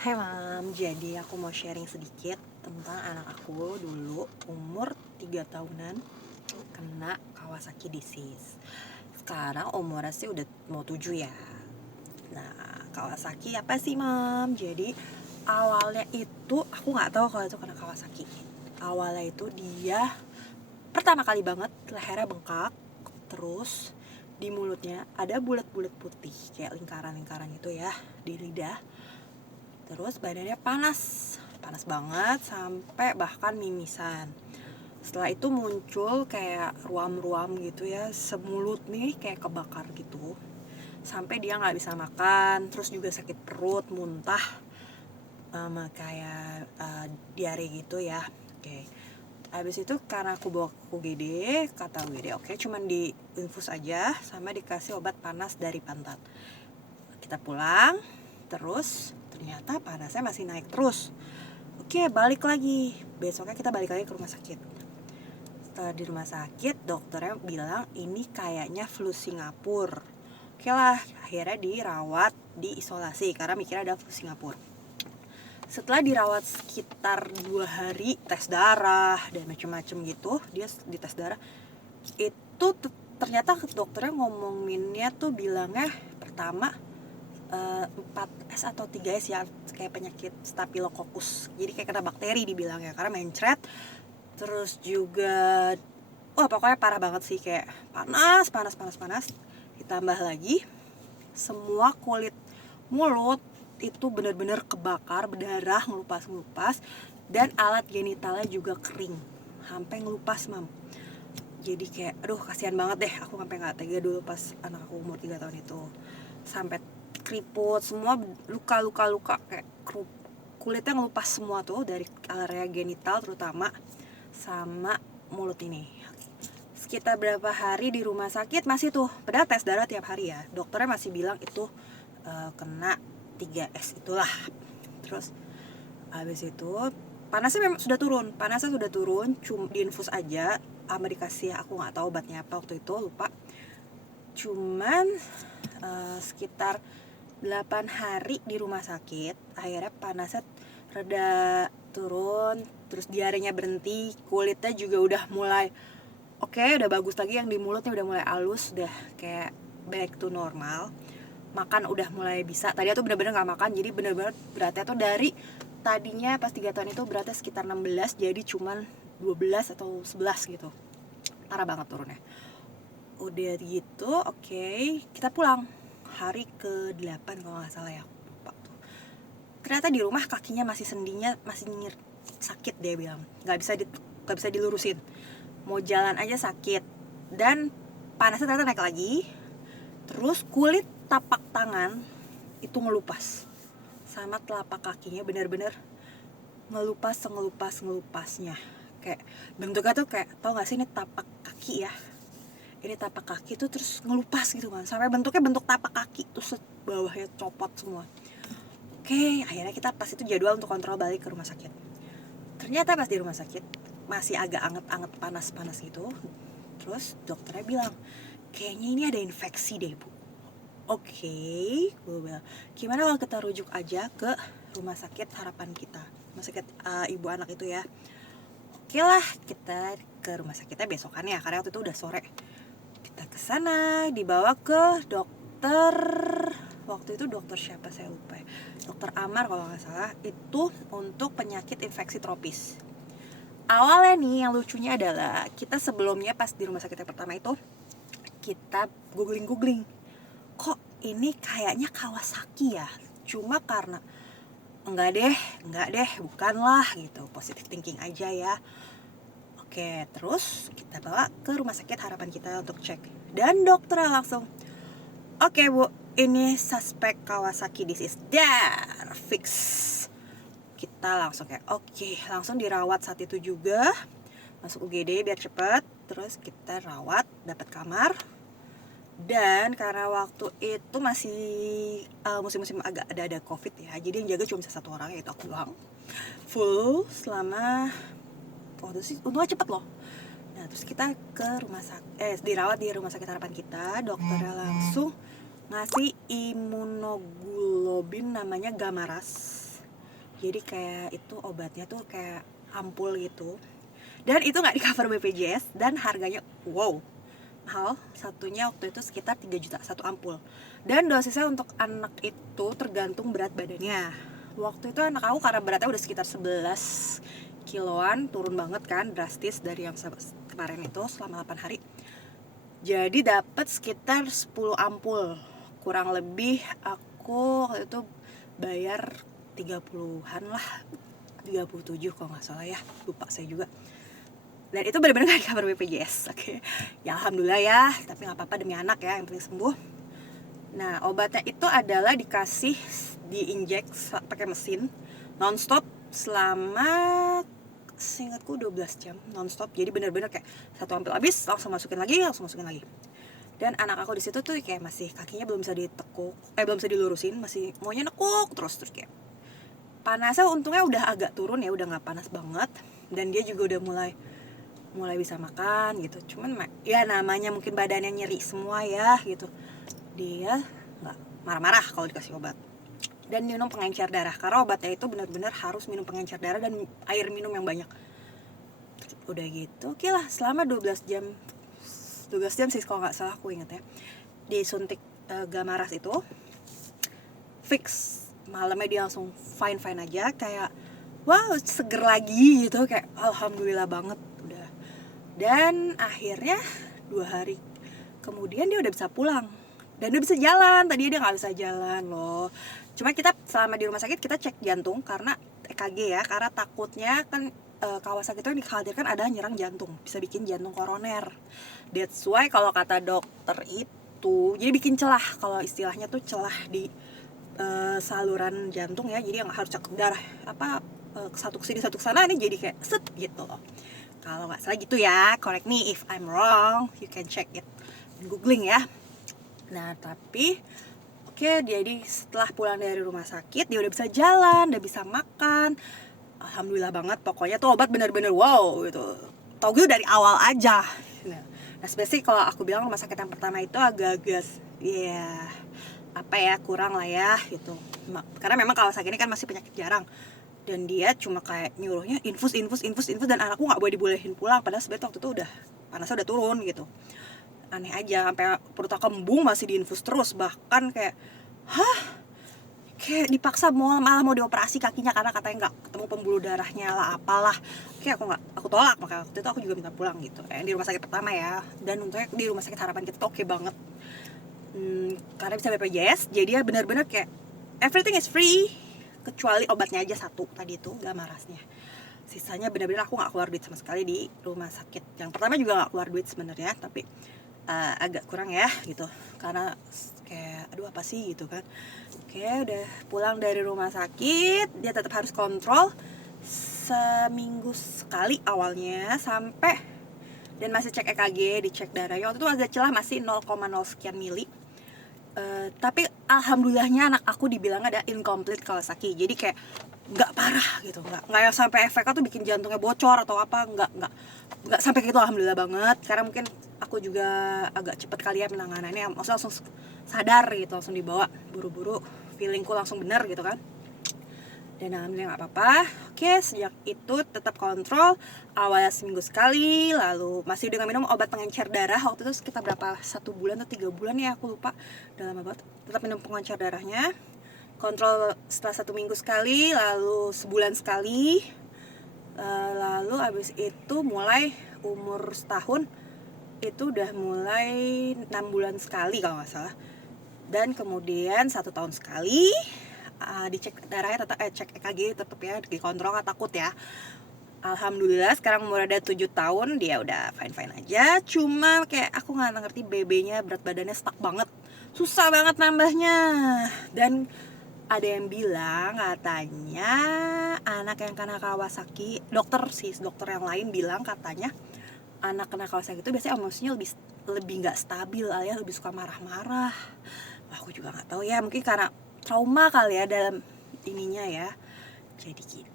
Hai Mam, jadi aku mau sharing sedikit tentang anak aku dulu umur 3 tahunan kena Kawasaki disease. Sekarang umurnya sih udah mau 7 ya. Nah, Kawasaki apa sih Mam? Jadi awalnya itu aku nggak tahu kalau itu kena Kawasaki. Awalnya itu dia pertama kali banget lehernya bengkak, terus di mulutnya ada bulat-bulat putih kayak lingkaran-lingkaran gitu ya di lidah. Terus badannya panas, panas banget sampai bahkan mimisan. Setelah itu muncul kayak ruam-ruam gitu ya, semulut nih kayak kebakar gitu. Sampai dia nggak bisa makan, terus juga sakit perut, muntah, sama kayak diare gitu ya. Oke. Habis itu karena aku bawa ke UGD, kata UGD oke, cuman di infus aja sama dikasih obat panas dari pantat. Kita pulang, terus ternyata panasnya masih naik terus. Oke, balik lagi. Besoknya kita balik lagi ke rumah sakit. Setelah di rumah sakit, dokternya bilang ini kayaknya flu Singapura. Oke lah, akhirnya dirawat, diisolasi karena mikirnya ada flu Singapura. Setelah dirawat sekitar 2 hari, tes darah dan macam-macam gitu, dia dites darah. Itu ternyata dokternya ngomonginnya tuh bilangnya pertama 4S atau 3S ya, kayak penyakit Staphylococcus. Jadi kayak kena bakteri dibilangnya karena mencret. Terus juga pokoknya parah banget sih, kayak panas. Ditambah lagi semua kulit mulut itu benar-benar kebakar, berdarah, ngelupas, dan alat genitalnya juga kering sampai ngelupas Mam. Jadi kayak aduh kasihan banget deh, aku sampai nggak tega dulu pas anak aku umur 3 tahun itu. Sampai keriput semua, luka kayak kulitnya ngelupas semua tuh dari area genital terutama sama mulut ini. Sekitar berapa hari di rumah sakit masih tuh, padahal tes darah tiap hari ya, dokternya masih bilang itu kena 3S itulah. Terus habis itu panasnya memang sudah turun, cuma diinfus aja sama dikasih, aku nggak tahu obatnya apa waktu itu, lupa. Cuman sekitar 8 hari di rumah sakit, akhirnya panasnya reda turun, terus diarenya berhenti, kulitnya juga udah mulai udah bagus lagi, yang di mulutnya udah mulai halus, udah kayak back to normal. Makan udah mulai bisa. Tadi tuh bener-bener gak makan, jadi bener-bener beratnya tuh dari tadinya pas 3 tahun itu beratnya sekitar 16, jadi cuman 12 atau 11 gitu. Parah banget turunnya. Udah gitu, kita pulang. Hari ke-8 kalau gak salah ya, lupa tuh. Ternyata di rumah kakinya masih sendinya, masih sakit dia bilang. Gak bisa dilurusin. Mau jalan aja sakit. Dan panasnya ternyata naik lagi. Terus kulit tapak tangan itu ngelupas, sama telapak kakinya bener-bener ngelupasnya. Kayak bentuknya tuh kayak, tau gak sih ini tapak kaki ya, ini tapak kaki tuh terus ngelupas gitu kan, sampai bentuknya bentuk tapak kaki terus bawahnya copot semua. Akhirnya kita pas itu jadwal untuk kontrol balik ke rumah sakit. Ternyata pas di rumah sakit masih agak anget-anget, panas-panas gitu. Terus dokternya bilang kayaknya ini ada infeksi deh Bu. Gue bilang gimana kalau kita rujuk aja ke rumah sakit harapan kita, rumah sakit ibu anak itu ya. Oke lah, kita ke rumah sakitnya besokannya karena waktu itu udah sore. Kita ke sana, dibawa ke dokter, waktu itu dokter siapa saya lupa ya, dokter Amar kalau nggak salah, itu untuk penyakit infeksi tropis. Awalnya nih yang lucunya adalah kita sebelumnya pas di rumah sakit yang pertama itu kita googling kok ini kayaknya Kawasaki ya, cuma karena enggak deh bukanlah gitu, positive thinking aja ya. Terus kita bawa ke rumah sakit harapan kita untuk cek, dan dokternya langsung Bu, ini suspek Kawasaki disease, dar fix. Kita langsung kayak langsung dirawat saat itu juga, masuk UGD biar cepet. Terus kita rawat, dapat kamar. Dan karena waktu itu masih musim-musim agak ada COVID ya, jadi yang jaga cuma bisa 1 orang, yaitu aku doang, full selama waktu sih untungnya cepet loh. Nah terus kita ke rumah sakit, dirawat di rumah sakit harapan kita. Dokternya langsung ngasih imunoglobulin namanya Gamaras. Jadi kayak itu obatnya tuh kayak ampul gitu, dan itu nggak di cover BPJS, dan harganya wow mahal. Satunya waktu itu sekitar 3 juta satu ampul, dan dosisnya untuk anak itu tergantung berat badannya. Waktu itu anak aku karena beratnya udah sekitar 11 kiloan, turun banget kan, drastis dari yang kemarin itu selama 8 hari. Jadi dapat sekitar 10 ampul. Kurang lebih aku waktu itu bayar 30-an lah, 37 kalau nggak salah ya, lupa saya juga. Dan itu benar-benar nggak di cover BPJS. Oke. Ya alhamdulillah ya, tapi nggak apa-apa demi anak ya, yang penting sembuh. Nah, obatnya itu adalah dikasih diinjek pakai mesin nonstop selama seingatku 12 jam nonstop. Jadi benar-benar kayak satu ampul habis langsung masukin lagi. Dan anak aku di situ tuh kayak masih kakinya belum bisa ditekuk, belum bisa dilurusin, masih maunya nekuk terus kayak panasnya untungnya udah agak turun ya, udah nggak panas banget, dan dia juga udah mulai bisa makan gitu. Cuman ya namanya mungkin badannya nyeri semua ya gitu, dia nggak marah-marah kalau dikasih obat. Dan minum pengencer darah, karena obatnya itu benar-benar harus minum pengencer darah dan air minum yang banyak. Udah gitu oke lah, selama 12 jam sih kalau nggak salah aku inget ya, disuntik Gamaras itu fix. Malamnya dia langsung fine aja, kayak wow seger lagi gitu, kayak alhamdulillah banget udah. Dan akhirnya 2 hari kemudian dia udah bisa pulang dan udah bisa jalan. Tadi dia nggak bisa jalan loh. Cuma kita selama di rumah sakit kita cek jantung karena EKG ya, karena takutnya kan Kawasaki itu yang dikhawatirkan ada nyerang jantung, bisa bikin jantung koroner. That's why kalau kata dokter itu jadi bikin celah, kalau istilahnya tuh celah di saluran jantung ya, jadi yang harus cek darah satu kesini satu kesana, ini jadi kayak set gitu loh. Kalau nggak salah gitu ya, correct me if I'm wrong, you can check it googling ya. Nah tapi oke, jadi setelah pulang dari rumah sakit dia udah bisa jalan, udah bisa makan, alhamdulillah banget. Pokoknya tuh obat bener-bener wow gitu, tau gue dari awal aja. Nah spesifik kalau aku bilang rumah sakit yang pertama itu agak-agak kurang lah ya gitu, karena memang Kawasaki ini kan masih penyakit jarang, dan dia cuma kayak nyuruhnya infus, dan anakku nggak boleh dibolehin pulang, padahal sebenarnya waktu itu udah panasnya udah turun gitu. Aneh aja, sampai perut aku kembung masih diinfus terus, bahkan kayak kayak dipaksa malah mau dioperasi kakinya karena katanya nggak ketemu pembuluh darahnya lah apalah. Kayak aku tolak, makanya waktu itu aku juga minta pulang gitu, di rumah sakit pertama ya. Dan untungnya di rumah sakit harapan kita tuh oke banget, karena bisa BPJS, jadi ya benar-benar kayak everything is free kecuali obatnya aja satu tadi itu Gamarasnya. Sisanya benar-benar aku nggak keluar duit sama sekali di rumah sakit yang pertama, juga nggak keluar duit sebenarnya, tapi agak kurang ya gitu, karena kayak aduh apa sih gitu kan. Oke, udah pulang dari rumah sakit, dia tetap harus kontrol seminggu sekali awalnya, sampai dan masih cek EKG, dicek darahnya. Waktu itu ada celah masih 0,0 sekian mili. Tapi alhamdulillahnya anak aku dibilang ada incomplete Kawasaki, jadi kayak nggak parah gitu, nggak yang sampai efeknya tuh bikin jantungnya bocor atau apa, nggak sampai gitu, alhamdulillah banget. Karena mungkin aku juga agak cepet kali ya penanganannya, maksudnya langsung sadar gitu, langsung dibawa buru-buru, feelingku langsung bener gitu kan. Dan alhamdulillah nggak apa-apa. Oke, sejak itu tetap kontrol, awalnya seminggu sekali, lalu masih dengan minum obat pengencer darah. Waktu itu sekitar berapa, 1 bulan atau 3 bulan ya, aku lupa, udah lama banget. Tetap minum pengencer darahnya, kontrol setelah 1 minggu sekali, lalu sebulan sekali, lalu abis itu mulai umur setahun itu udah mulai 6 bulan sekali kalau nggak salah, dan kemudian 1 tahun sekali. Dicek darahnya tetap cek EKG tetap ya, dikontrol, nggak takut ya. Alhamdulillah sekarang umur ada 7 tahun, dia udah fine aja. Cuma kayak aku nggak ngerti, BB-nya berat badannya stuck banget, susah banget nambahnya. Dan ada yang bilang katanya anak yang kena Kawasaki, dokter yang lain bilang katanya anak kena Kawasaki itu biasanya emosinya lebih nggak stabil, alias lebih suka marah-marah. Aku juga nggak tahu ya, mungkin karena trauma kali ya dalam ininya ya, jadi gitu.